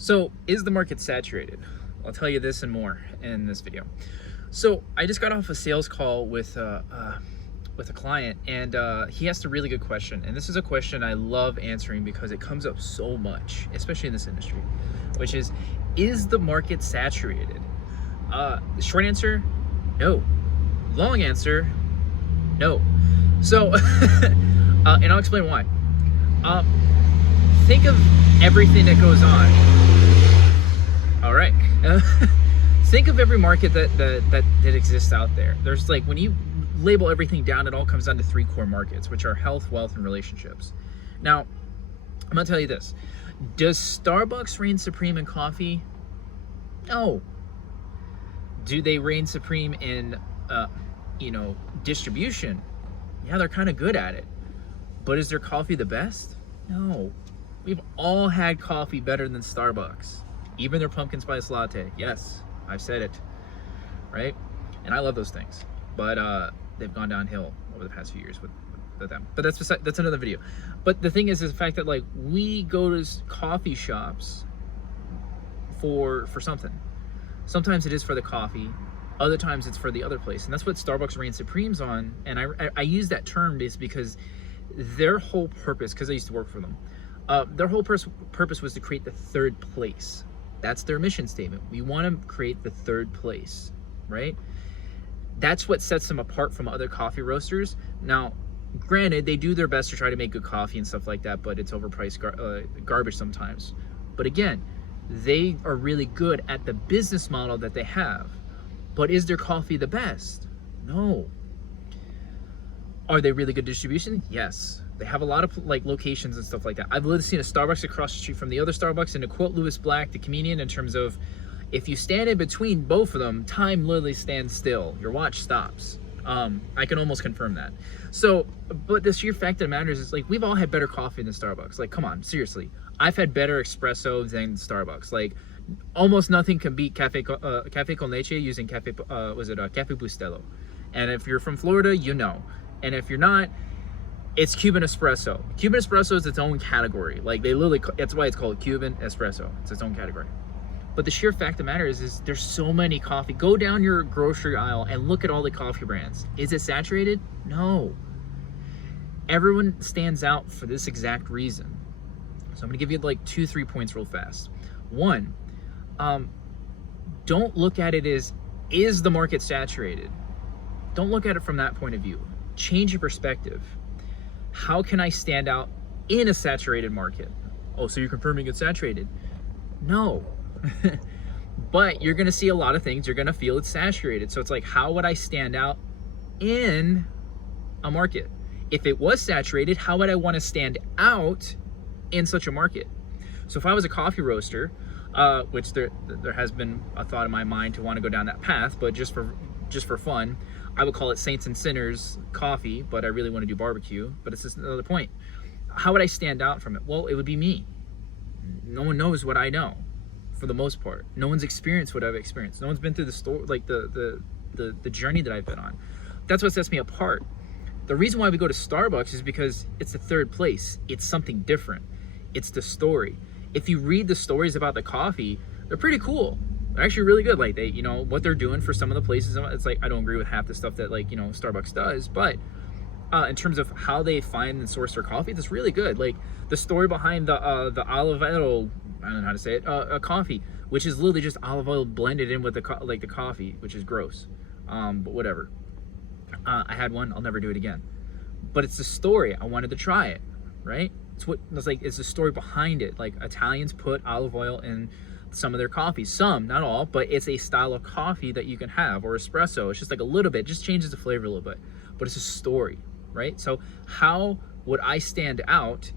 So, is the market saturated? I'll tell you this and more in this video. So, I just got off a sales call with a client, and he asked a really good question. And this is a question I love answering because it comes up so much, especially in this industry, which is the market saturated? The short answer, no. Long answer, no. So, and I'll explain why. Think of everything that goes on. All right. Think of every market that exists out there. There's like, when you label everything down, it all comes down to three core markets, which are health, wealth, and relationships. Now, I'm gonna tell you this. Does Starbucks reign supreme in coffee? No. Do they reign supreme in, distribution? Yeah, they're kind of good at it. But is their coffee the best? No. We've all had coffee better than Starbucks. Even their pumpkin spice latte. Yes, I've said it, right? And I love those things, but they've gone downhill over the past few years with them. But that's another video. But the thing is the fact that, like, we go to coffee shops for something. Sometimes it is for the coffee, other times it's for the other place, and that's what Starbucks reigns supremes on. And I use that term because their whole purpose, because I used to work for them, their whole purpose was to create the third place. That's their mission statement. We want to create the third place, right? That's what sets them apart from other coffee roasters. Now, granted, they do their best to try to make good coffee and stuff like that, but it's overpriced garbage sometimes. But again, they are really good at the business model that they have. But is their coffee the best? No. Are they really good distribution? Yes. They have a lot of locations and stuff like that. I've literally seen a Starbucks across the street from the other Starbucks, and to quote Lewis Black, the comedian, in terms of, if you stand in between both of them, time literally stands still. Your watch stops. I can almost confirm that. So, but the sheer fact of the matter is, like, we've all had better coffee than Starbucks. Like, come on, seriously. I've had better espresso than Starbucks. Like, almost nothing can beat Cafe con Leche using Cafe Bustelo. And if you're from Florida, you know. And if you're not, it's Cuban espresso. Cuban espresso is its own category. Like, they literally, that's why it's called Cuban espresso. It's its own category. But the sheer fact of the matter is there's so many coffee. Go down your grocery aisle and look at all the coffee brands. Is it saturated? No. Everyone stands out for this exact reason. So I'm gonna give you like 2-3 points real fast. One, don't look at it as, is the market saturated? Don't look at it from that point of view. Change your perspective. How can I stand out in a saturated market? Oh, so you're confirming it's saturated? No. But you're gonna see a lot of things, you're gonna feel it's saturated. So it's like, how would I stand out in a market? If it was saturated, how would I want to stand out in such a market? So if I was a coffee roaster, which there has been a thought in my mind to want to go down that path, but just for fun, I would call it Saints and Sinners coffee, but I really want to do barbecue. But it's just another point. How would I stand out from it? Well, it would be me. No one knows what I know, for the most part. No one's experienced what I've experienced. No one's been through the story, like the journey that I've been on. That's what sets me apart. The reason why we go to Starbucks is because it's the third place. It's something different. It's the story. If you read the stories about the coffee, they're pretty cool. They're actually really good. Like, they, what they're doing for some of the places, it's like, I don't agree with half the stuff that, Starbucks does, but in terms of how they find and source their coffee, it's really good. Like, the story behind the olive oil, I don't know how to say it, coffee, which is literally just olive oil blended in with the coffee, which is gross, but whatever. I had one, I'll never do it again. But it's the story. I wanted to try it, right? It's the story behind it. Like, Italians put olive oil in some of their coffee. Some, not all, but it's a style of coffee that you can have, or espresso. It's just like a little bit, just changes the flavor a little bit. But it's a story, right? So how would I stand out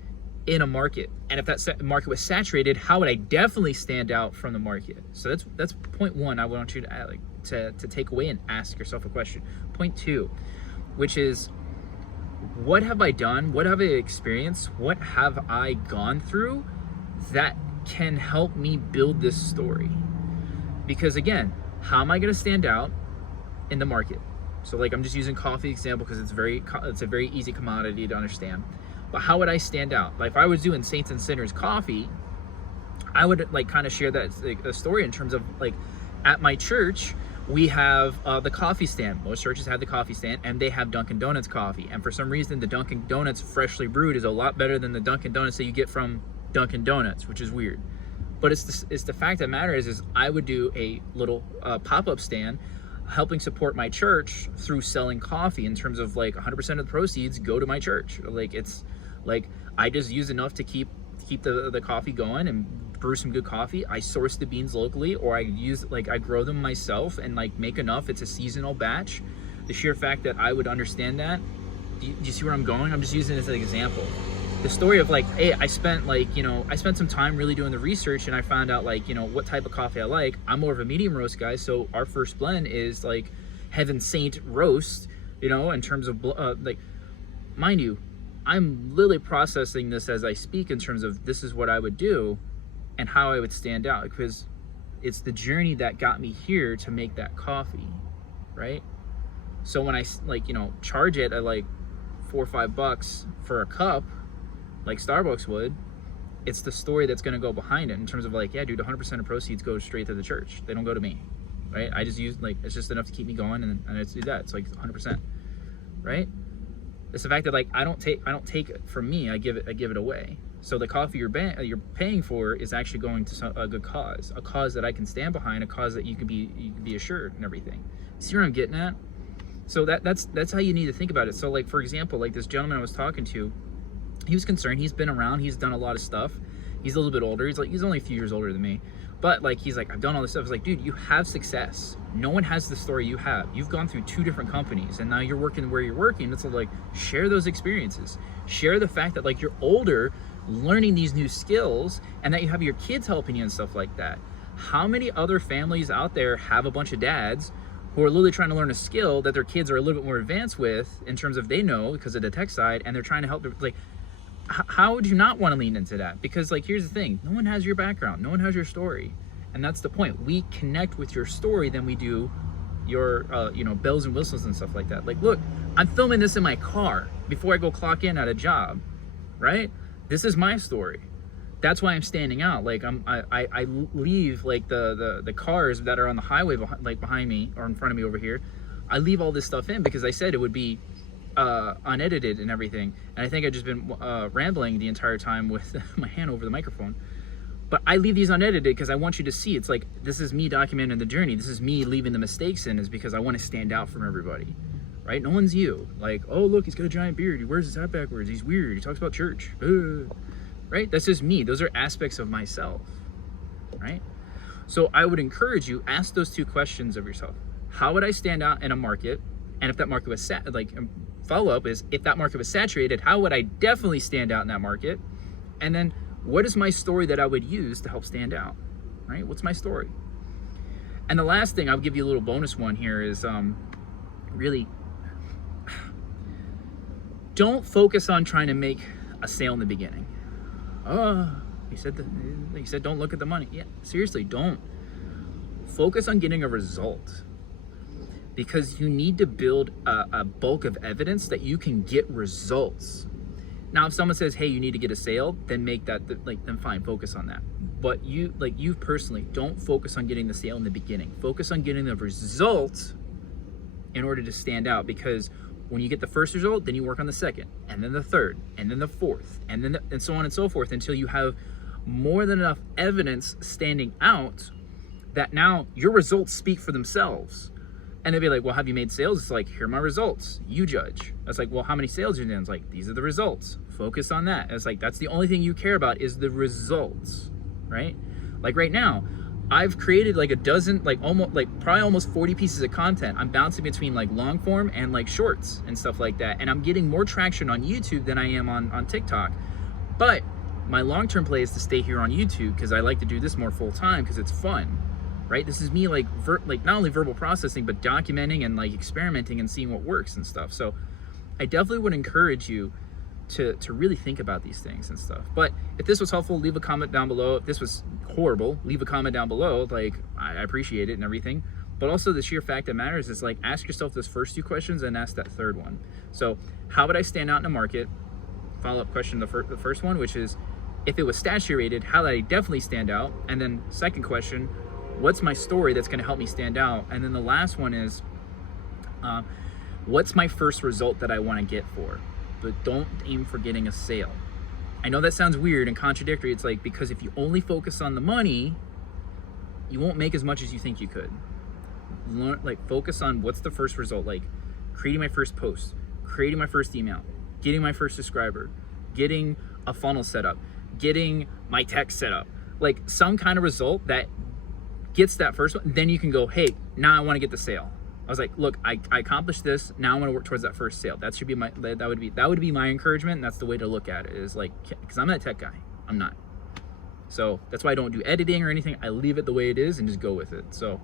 in a market? And if that market was saturated, how would I definitely stand out from the market? So that's point one I want you to take away and ask yourself a question. Point two, which is, what have I done? What have I experienced? What have I gone through that can help me build this story? Because again, how am I going to stand out in the market? So, like, I'm just using coffee example because it's a very easy commodity to understand. But how would I stand out? Like, if I was doing Saints and Sinners coffee, I would like kind of share that like, a story in terms of like at my church, we have the coffee stand. Most churches have the coffee stand, and they have Dunkin' Donuts coffee. And for some reason, the Dunkin' Donuts freshly brewed is a lot better than the Dunkin' Donuts that you get from Dunkin' Donuts, which is weird. But it's the fact that matters is I would do a little pop-up stand helping support my church through selling coffee in terms of like 100% of the proceeds go to my church. Like it's like I just use enough to keep the coffee going and brew some good coffee. I source the beans locally, or I grow them myself and like make enough. It's a seasonal batch. The sheer fact that I would understand that, do you see where I'm going? I'm just using it as an example. The story of like, hey, I spent some time really doing the research, and I found out like, what type of coffee I like. I'm more of a medium roast guy, so our first blend is like Heaven Saint roast, in terms of like, mind you, I'm literally processing this as I speak in terms of this is what I would do and how I would stand out, because it's the journey that got me here to make that coffee, right? So when I like, charge it at like $4 or $5 for a cup, like Starbucks would, it's the story that's going to go behind it in terms of like, yeah, dude, 100% of proceeds go straight to the church. They don't go to me, right? I just use like, it's just enough to keep me going, and I just do that. It's like 100%, right? It's the fact that like, I don't take it from me. I give it away. So the coffee you're paying for is actually going to a good cause, a cause that I can stand behind, a cause that you can be assured and everything. See where I'm getting at? So that's how you need to think about it. So like, for example, like this gentleman I was talking to, he was concerned. He's been around. He's done a lot of stuff. He's a little bit older. He's only a few years older than me. But like, he's like, I've done all this stuff. It's like, dude, you have success. No one has the story you have. You've gone through 2 different companies, and now you're working where you're working. It's like, share those experiences. Share the fact that like you're older, learning these new skills, and that you have your kids helping you and stuff like that. How many other families out there have a bunch of dads who are literally trying to learn a skill that their kids are a little bit more advanced with in terms of they know because of the tech side, and they're trying to help them, like, how would you not want to lean into that? Because like, here's the thing, no one has your background, no one has your story, and that's the point. We connect with your story than we do your bells and whistles and stuff like that. Like, look, I'm filming this in my car before I go clock in at a job, right? This is my story. That's why I'm standing out. Like I leave like the cars that are on the highway behind me or in front of me over here. I leave all this stuff in because I said it would be unedited and everything, and I think I've just been rambling the entire time with my hand over the microphone. But I leave these unedited because I want you to see, it's like, this is me documenting the journey. This is me leaving the mistakes in, is because I want to stand out from everybody, right? No one's you. Like, oh, look, he's got a giant beard. He wears his hat backwards. He's weird. He talks about church. Right? That's just me. Those are aspects of myself, right? So I would encourage you, ask those 2 questions of yourself. How would I stand out in a market? And if that market was follow-up is, if that market was saturated, how would I definitely stand out in that market? And then what is my story that I would use to help stand out, right? What's my story? And the last thing, I'll give you a little bonus one here, is really don't focus on trying to make a sale in the beginning. He said don't look at the money. Yeah, seriously, don't. Focus on getting a result, because you need to build a bulk of evidence that you can get results. Now, if someone says, hey, you need to get a sale, then make that, then fine, focus on that. But you personally, don't focus on getting the sale in the beginning. Focus on getting the result in order to stand out, because when you get the first result, then you work on the second, and then the third, and then the fourth, and so on and so forth, until you have more than enough evidence standing out that now your results speak for themselves. And they'd be like, well, have you made sales? It's like, here are my results. You judge. It's like, well, how many sales are you doing? It's like, these are the results. Focus on that. It's like, that's the only thing you care about, is the results, right? Like right now, I've created like a dozen, probably almost 40 pieces of content. I'm bouncing between like long form and like shorts and stuff like that. And I'm getting more traction on YouTube than I am on TikTok. But my long-term play is to stay here on YouTube, because I like to do this more full time because it's fun. Right? This is me like not only verbal processing, but documenting and like experimenting and seeing what works and stuff. So I definitely would encourage you to really think about these things and stuff. But if this was helpful, leave a comment down below. If this was horrible, leave a comment down below. Like, I appreciate it and everything. But also the sheer fact that matters is like, ask yourself those first 2 questions and ask that third one. So how would I stand out in a market? Follow-up question, the first one, which is, If it was saturated, how did I definitely stand out? And then second question, what's my story that's going to help me stand out? And then the last one is, what's my first result that I want to get for? But don't aim for getting a sale. I know that sounds weird and contradictory. It's like, because if you only focus on the money, you won't make as much as you think you could. Like, focus on what's the first result, like creating my first post, creating my first email, getting my first subscriber, getting a funnel set up, getting my text set up, like some kind of result that gets that first one. Then you can go, hey, now I want to get the sale. I was like, look, I accomplished this. Now I want to work towards that first sale. That should be that would be my encouragement. And that's the way to look at it, is like, because I'm not a tech guy. I'm not. So that's why I don't do editing or anything. I leave it the way it is and just go with it. So,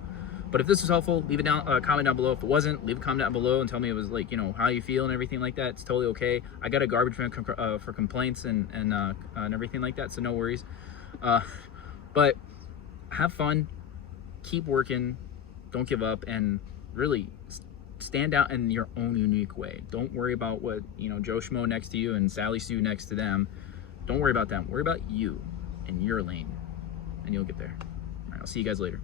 but if this was helpful, leave it down, comment down below. If it wasn't, leave a comment down below and tell me it was, like, you know, how you feel and everything like that. It's totally okay. I got a garbage man for complaints and everything like that. So no worries. But have fun, keep working, don't give up, and really stand out in your own unique way. Don't worry about what, you know, Joe Schmo next to you and Sally Sue next to them. Don't worry about them. Worry about you and your lane, and you'll get there. All right, I'll see you guys later.